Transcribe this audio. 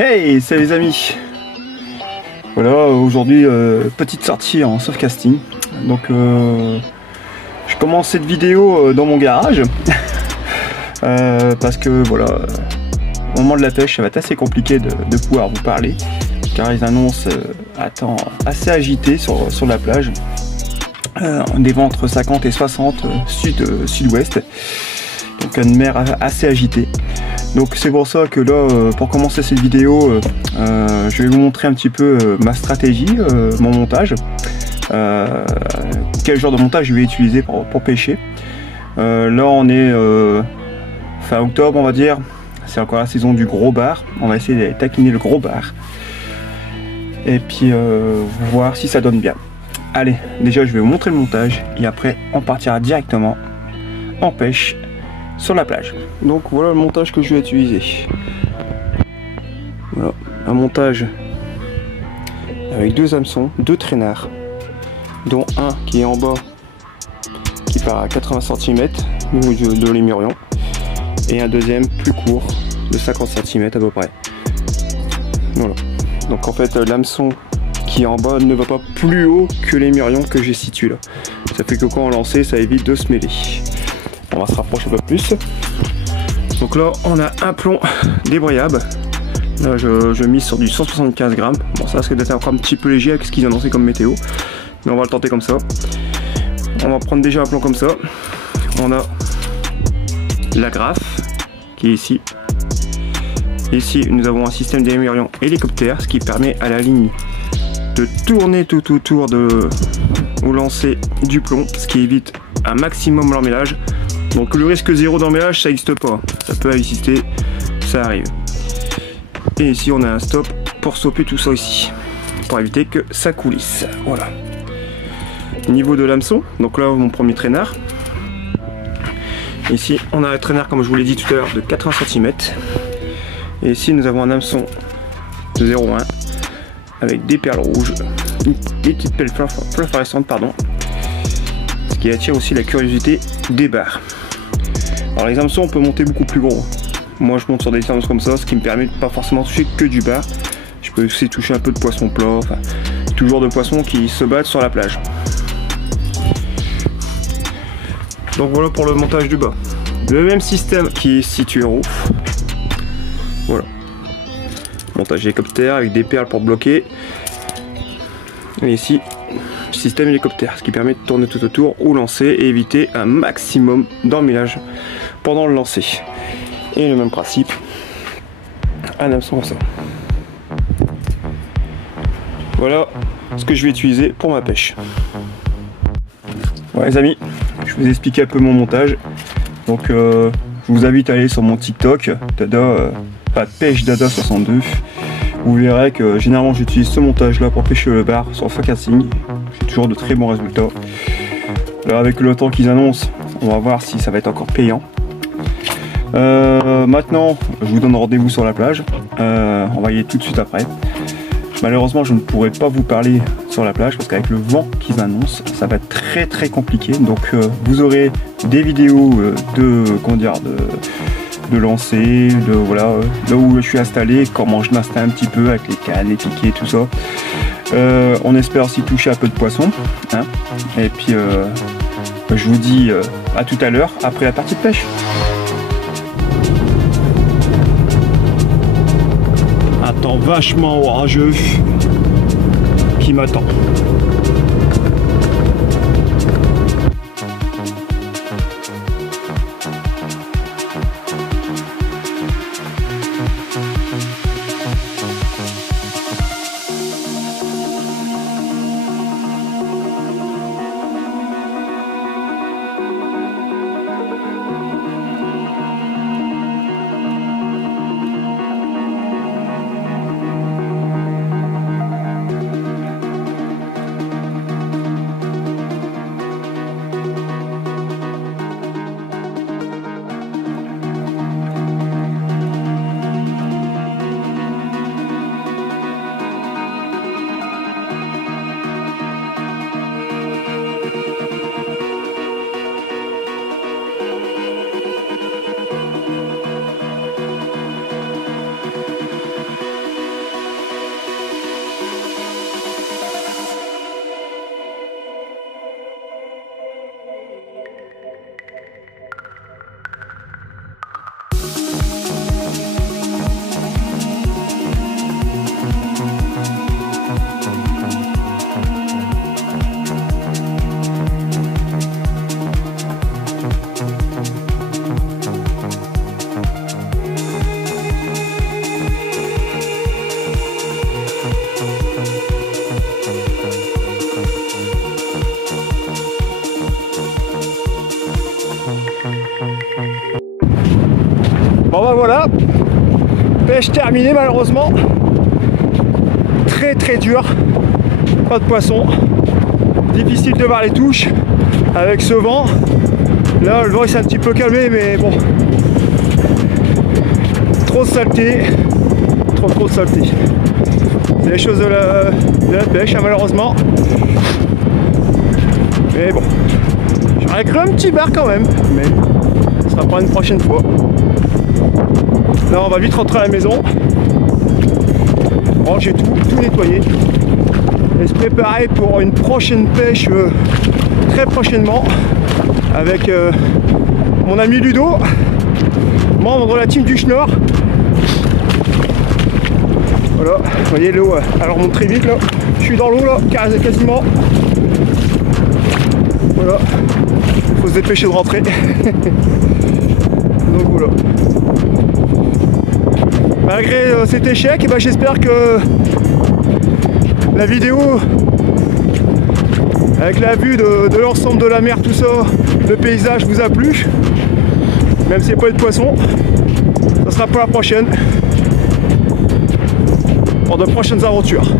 Hey, salut les amis. Voilà, aujourd'hui petite sortie en softcasting. Donc je commence cette vidéo dans mon garage parce que voilà, au moment de la pêche ça va être assez compliqué de pouvoir vous parler car ils annoncent un temps assez agité sur la plage, des vents entre 50 et 60 sud-ouest, donc une mer assez agitée. Donc c'est pour ça que là, pour commencer cette vidéo, je vais vous montrer un petit peu ma stratégie, mon montage, quel genre de montage je vais utiliser pour pêcher. Là on est fin octobre on va dire, c'est encore la saison du gros bar, on va essayer de taquiner le gros bar et puis voir si ça donne bien. Allez, déjà je vais vous montrer le montage et après on partira directement en pêche sur la plage. Donc voilà le montage que je vais utiliser. Voilà, un montage avec deux hameçons, deux traînards, dont un qui est en bas qui part à 80 cm de l'émurion et un deuxième plus court de 50 cm à peu près. Voilà. Donc en fait l'hameçon qui est en bas ne va pas plus haut que l'émurion que j'ai situé là. Ça fait que quand on lance, ça évite de se mêler. On va se rapprocher un peu plus. Donc là on a un plomb débrayable. Là je mise sur du 175 grammes. Bon, ça risque d'être encore un petit peu léger avec ce qu'ils ont annoncé comme météo, mais on va le tenter comme ça. On va prendre déjà un plomb comme ça. On a la graffe qui est ici. Ici nous avons un système d'émurion hélicoptère, ce qui permet à la ligne de tourner tout autour au lancer du plomb, ce qui évite un maximum l'emmêlage. Donc le risque zéro d'emmêlage ça n'existe pas, ça peut exister, ça arrive. Et ici on a un stop pour stopper tout ça ici, pour éviter que ça coulisse. Voilà. Niveau de l'hameçon, donc là mon premier traînard. Ici on a un traînard comme je vous l'ai dit tout à l'heure de 80 cm. Et ici nous avons un hameçon de 0,1 avec des perles rouges, des petites perles phosphorescentes pardon, ce qui attire aussi la curiosité des bars. Alors les hameçons on peut monter beaucoup plus gros. Moi je monte sur des hameçons comme ça, ce qui me permet de pas forcément toucher que du bar. Je peux aussi toucher un peu de poisson plat, enfin toujours de poissons qui se battent sur la plage. Donc voilà pour le montage du bas. Le même système qui est situé en haut. Voilà. Montage hélicoptère avec des perles pour bloquer. Et ici, système hélicoptère, ce qui permet de tourner tout autour ou lancer et éviter un maximum d'emmêlage pendant le lancer. Et le même principe, un hameçon comme ça. Voilà ce que je vais utiliser pour ma pêche. Ouais les amis, je vous ai expliqué un peu mon montage. Donc je vous invite à aller sur mon TikTok, pas de pêche Dada 62. Vous verrez que généralement j'utilise ce montage là pour pêcher le bar sur softcasting. J'ai toujours de très bons résultats. Alors avec le temps qu'ils annoncent, on va voir si ça va être encore payant. Maintenant je vous donne rendez-vous sur la plage. On va y aller tout de suite après. Malheureusement je ne pourrai pas vous parler sur la plage parce qu'avec le vent qu'ils annoncent ça va être très compliqué. Donc vous aurez des vidéos de lancer, de voilà, là où je suis installé, comment je m'installe un petit peu avec les cannes, les piquets, tout ça. On espère aussi toucher un peu de poisson, hein. Et puis je vous dis à tout à l'heure après la partie de pêche. Un temps vachement orageux qui m'attend. Pêche terminée malheureusement. Très très dur. Pas de poisson. Difficile de voir les touches avec ce vent. Là le vent il s'est un petit peu calmé mais bon. Trop de saleté. Trop de saleté. C'est les choses de la pêche hein, malheureusement. Mais bon. J'aurais cru un petit bar quand même. Mais ce sera pour une prochaine fois. Là on va vite rentrer à la maison. Ranger tout nettoyer. Et se préparer pour une prochaine pêche très prochainement avec mon ami Ludo, membre de la team du Schnorr. Voilà, vous voyez l'eau, elle remonte très vite là. Je suis dans l'eau là, quasiment. Voilà, il faut se dépêcher de rentrer. Donc voilà. Malgré cet échec, ben, j'espère que la vidéo avec la vue de l'ensemble de la mer, tout ça, le paysage vous a plu. Même s'il n'y a pas eu de poisson, ça sera pour la prochaine. Pour de prochaines aventures.